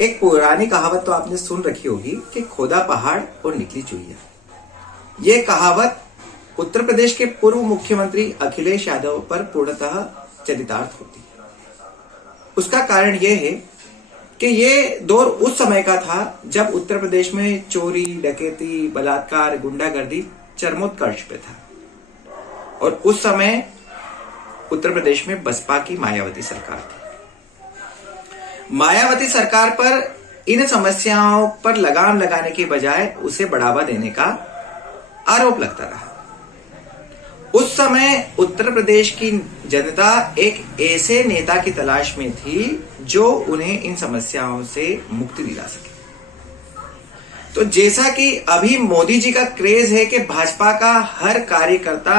एक पुरानी कहावत तो आपने सुन रखी होगी कि खोदा पहाड़ और निकली चुईया। ये कहावत उत्तर प्रदेश के पूर्व मुख्यमंत्री अखिलेश यादव पर पूर्णतः चरितार्थ होती है। उसका कारण यह है कि ये दौर उस समय का था जब उत्तर प्रदेश में चोरी, डकैती, बलात्कार, गुंडागर्दी चरमोत्कर्ष पे था और उस समय उत्तर प्रदेश में बसपा की मायावती सरकार थी। मायावती सरकार पर इन समस्याओं पर लगाम लगाने के बजाय उसे बढ़ावा देने का आरोप लगता रहा। उस समय उत्तर प्रदेश की जनता एक ऐसे नेता की तलाश में थी जो उन्हें इन समस्याओं से मुक्ति दिला सके। तो जैसा कि अभी मोदी जी का क्रेज है कि भाजपा का हर कार्यकर्ता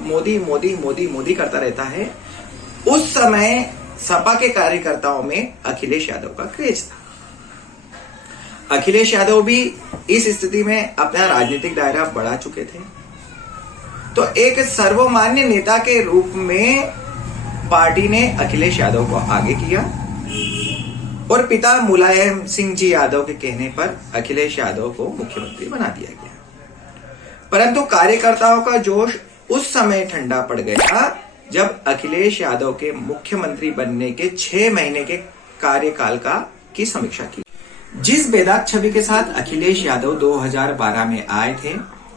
मोदी मोदी मोदी मोदी करता रहता है, उस समय सपा के कार्यकर्ताओं में अखिलेश यादव का क्रेज था। अखिलेश यादव भी इस स्थिति में अपना राजनीतिक दायरा बढ़ा चुके थे। तो एक सर्वमान्य नेता के रूप में पार्टी ने अखिलेश यादव को आगे किया और पिता मुलायम सिंह जी यादव के कहने पर अखिलेश यादव को मुख्यमंत्री बना दिया गया। परंतु कार्यकर्ताओं का जोश उस समय ठंडा पड़ गया जब अखिलेश यादव के मुख्यमंत्री बनने के 6 महीने के कार्यकाल की समीक्षा की। जिस बेदाग छवि के साथ अखिलेश यादव 2012 में आए थे,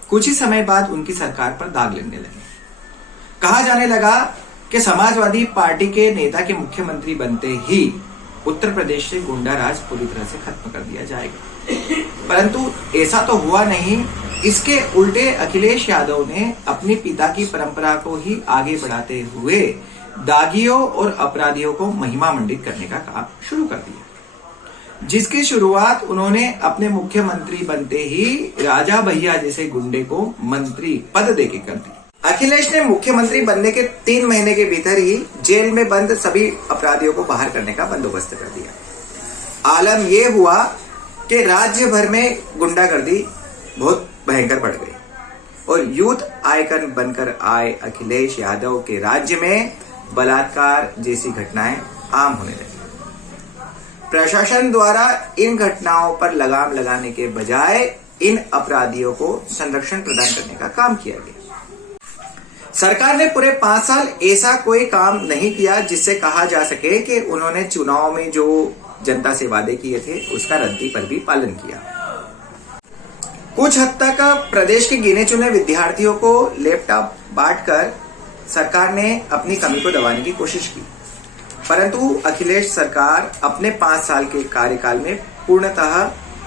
कुछ ही समय बाद उनकी सरकार पर दाग लगने लगे। कहा जाने लगा कि समाजवादी पार्टी के नेता के मुख्यमंत्री बनते ही उत्तर प्रदेश से गुंडा राज पूरी तरह से खत्म कर दिया जाएगा। परंतु ऐसा तो हुआ नहीं। इसके उल्टे अखिलेश यादव ने अपनी पिता की परंपरा को ही आगे बढ़ाते हुए दागियों और अपराधियों को महिमा मंडित करने का काम शुरू कर दिया, जिसकी शुरुआत उन्होंने अपने मुख्यमंत्री बनते ही राजा भैया जैसे गुंडे को मंत्री पद देके कर दी। अखिलेश ने मुख्यमंत्री बनने के 3 महीने के भीतर ही जेल में बंद सभी अपराधियों को बाहर करने का बंदोबस्त कर दिया। आलम यह हुआ कि राज्य भर में गुंडागर्दी बहुत भयंकर बढ़ गई और यूथ आइकन बनकर आए अखिलेश यादव के राज्य में बलात्कार जैसी घटनाएं आम होने लगी। प्रशासन द्वारा इन घटनाओं पर लगाम लगाने के बजाय इन अपराधियों को संरक्षण प्रदान करने का काम किया गया। सरकार ने पूरे 5 साल ऐसा कोई काम नहीं किया जिससे कहा जा सके कि उन्होंने चुनाव में जो जनता से वादे किए थे उसका रद्दी पर भी पालन किया। कुछ हद तक प्रदेश के गिने चुने विद्यार्थियों को लैपटॉप बांटकर सरकार ने अपनी कमी को दबाने की कोशिश की, परंतु अखिलेश सरकार अपने 5 साल के कार्यकाल में पूर्णतः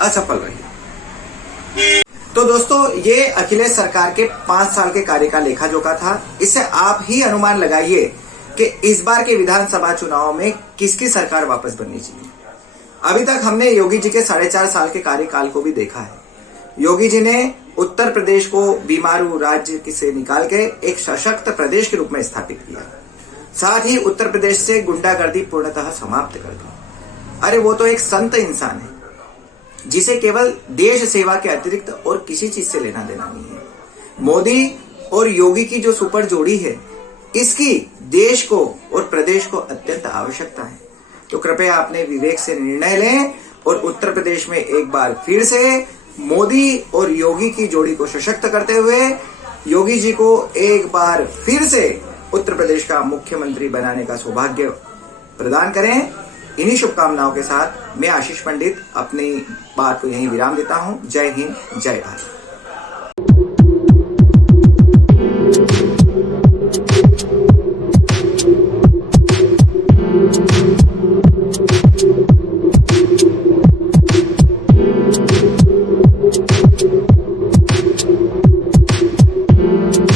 असफल रही। तो दोस्तों, ये अखिलेश सरकार के 5 साल के कार्यकाल लेखा जोखा था। इससे आप ही अनुमान लगाइए कि इस बार के विधानसभा चुनाव में किसकी सरकार वापस बननी चाहिए। अभी तक हमने योगी जी के 4.5 साल के कार्यकाल को भी देखा है। योगी जी ने उत्तर प्रदेश को बीमारू राज्य से निकाल के एक सशक्त प्रदेश के रूप में स्थापित किया, साथ ही उत्तर प्रदेश से गुंडागर्दी पूर्णतः समाप्त कर दी। अरे वो तो एक संत इंसान है जिसे केवल देश सेवा के अतिरिक्त और किसी चीज से लेना देना नहीं है। मोदी और योगी की जो सुपर जोड़ी है, इसकी देश को और प्रदेश को अत्यंत आवश्यकता है। तो कृपया अपने विवेक से निर्णय लें और उत्तर प्रदेश में एक बार फिर से मोदी और योगी की जोड़ी को सशक्त करते हुए योगी जी को एक बार फिर से उत्तर प्रदेश का मुख्यमंत्री बनाने का सौभाग्य प्रदान करें। इन्हीं शुभकामनाओं के साथ मैं आशीष पंडित अपनी बात को यहीं विराम देता हूं। जय हिंद, जय भारत।